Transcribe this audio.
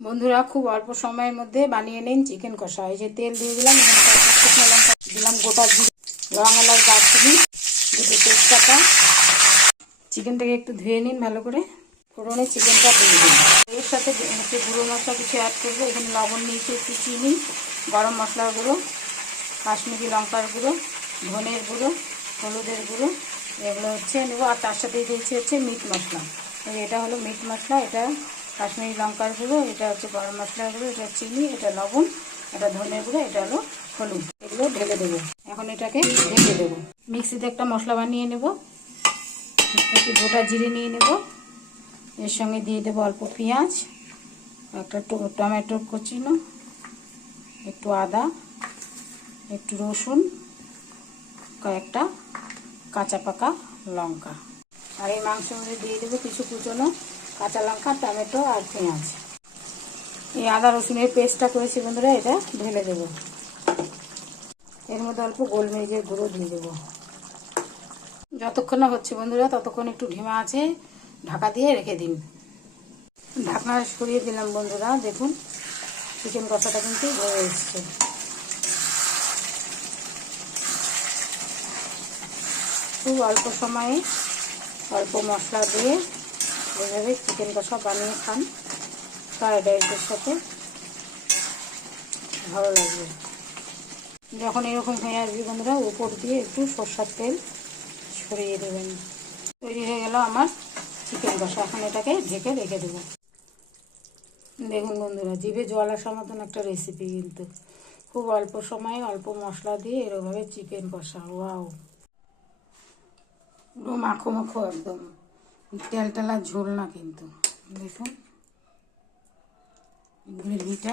বন্ধুরা, খুব অল্প সময়ের মধ্যে বানিয়ে নিন চিকেন কষা। এই যে তেল দিয়ে দিলাম, শুকনো লঙ্কা দিলাম, গোটা জিরে, লং এলাচ, দারচিনি, দুটো তেজপাতা। চিকেনটাকে একটু ধুয়ে নিন ভালো করে। ফোড়নে চিকেনটা দিয়ে দিন। এর সাথে একটু গুঁড়ো মশলা কিছু অ্যাড করবো। এখানে লবণ নিয়েছি, একটু চিনি, গরম মশলার গুঁড়ো, কাশ্মীরি লঙ্কার গুঁড়ো, ধনের গুঁড়ো, হলুদের গুঁড়ো, এগুলো নেবো। আর তার সাথে দিয়েছি মিট মশলা। এটা হলো মিট মশলা, এটা কাশ্মীরি লঙ্কার গুঁড়ো, এটা গরম মশলার গুঁড়ো, এটা চিনি, এটা লবণ, এটা ধনের গুঁড়ো, এটা হলো হলুদ। এগুলো ঢেলে দেবো। এখন এটাকে ঢেকে দেবো। মিক্সিতে একটা মশলা বানিয়ে নেব। একটু গোটা জিরে নিয়ে নেব। এর সঙ্গে দিয়ে দেবো অল্প পেঁয়াজ, একটা টমেটো কুচিনো, একটু আদা, একটু রসুন, কয়েকটা কাঁচা পাকা লঙ্কা। আর এই মাংসের মধ্যে দিয়ে দেবো কিছু কুচনো কাঁচা লঙ্কা, টমেটো আর পেঁয়াজ। এই আদা রসুনের পেস্টটা করেছি বন্ধুরা, এটা ঢেলে দেবো। এর মধ্যে অল্প গোলমরিচের গুঁড়ো দিয়ে দেবো। যতক্ষণ না হচ্ছে বন্ধুরা, ততক্ষণ একটু ঢিমা আছে, ঢাকা দিয়ে রেখে দিন। ঢাকনা সরিয়ে দিলাম বন্ধুরা, দেখুন চিকেন কষাটা কিন্তু হয়ে এসছে। খুব অল্প সময়ে অল্প মশলা দিয়ে এভাবে চিকেন কষা বানিয়ে খান, ফ্রাইড রাইসের সাথে ভালো লাগবে। যখন এরকম হয়ে আসবে বন্ধুরা, উপর দিয়ে একটু সরষের তেল ছড়িয়ে দেবেন। তৈরি হয়ে গেল আমার চিকেন কষা। এখন এটাকে ঢেকে রেখে দেবো। দেখুন বন্ধুরা, জিভে জল আসার মতন একটা রেসিপি, কিন্তু খুব অল্প সময়ে অল্প মশলা দিয়ে এরকমভাবে চিকেন কষা। ওয়াও, পুরো মাখো মাখো একদম, তেল টেলা ঝোল না কিন্তু। দেখুন গ্রেভিটা